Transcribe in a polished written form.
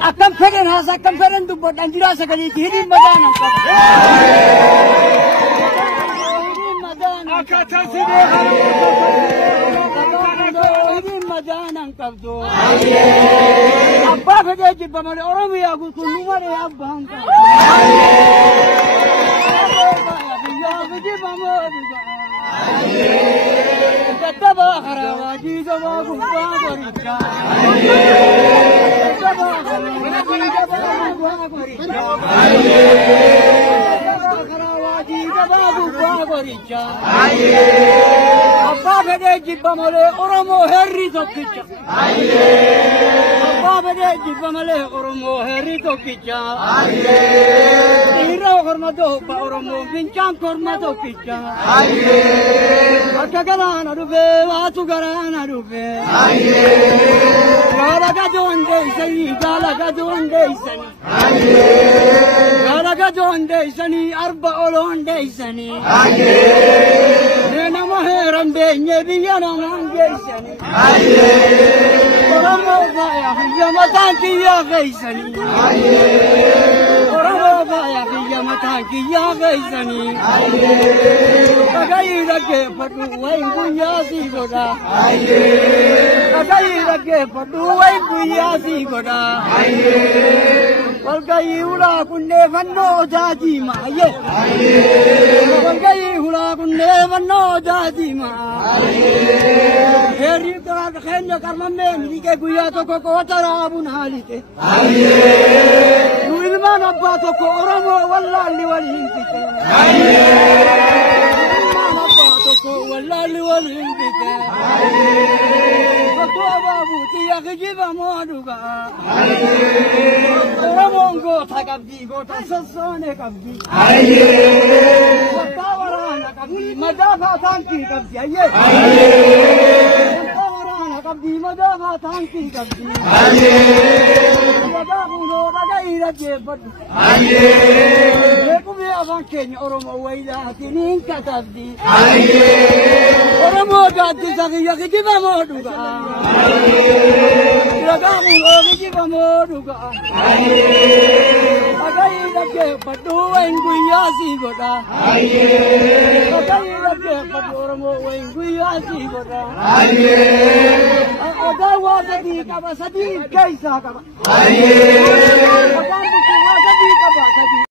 Akan feren hasa akan feren tu buat anjira sekali hidi madana. Akatan sini hidi madana kabdo. Abba fede jibba mare orang ya gu kunu mare abba angka. Ya jibba mare. Kata kharawaji jawabu babarika. Abba fede jibba male oromo herri tokkicha. Abba fede jibba male oromo herri tokkicha. Iro hormado pa oromo bincang korma tokkicha. Akka garana rufe watu garana rufe. Gara gajonde isani gala gajonde isani. Gara gajonde isani arba olonde isani. Nena maheram benye biyana mange isani. Oromo baya hiyamatan kiya gaisani. Oromo baya hiyamatan kiya gaisani. Kagai rage padu wai gunyasi goda. Kagai rage padu wai gunyasi goda. Walgai ula kunne vanno jaji ma ye. Walgai ula kunne vanno jaji ma. Heri kara khenya karmamme nike guya to ko tarabun halite. Ilman abba to ko oromo wallahi walhintike. Wallahi walhintike. Ko babu tiya giba moduga. Oromongo thakabdi go tasone kabdi. Tawarana kabdi madafa thanki kabdi aye. Tawarana kabdi madafa thanki kabdi. Madafuno dagaira jebad. Leku me avan Kenya oromo waida tinin katabdi. Oromo gadi sagiya giba moduga. Lagamu giba moduga. Agai lage padu enguyasi goda. Agai lage padu oromo enguyasi goda. Agai wadi kaba sadi kaisa kaba. Agai wadi kaba sadi.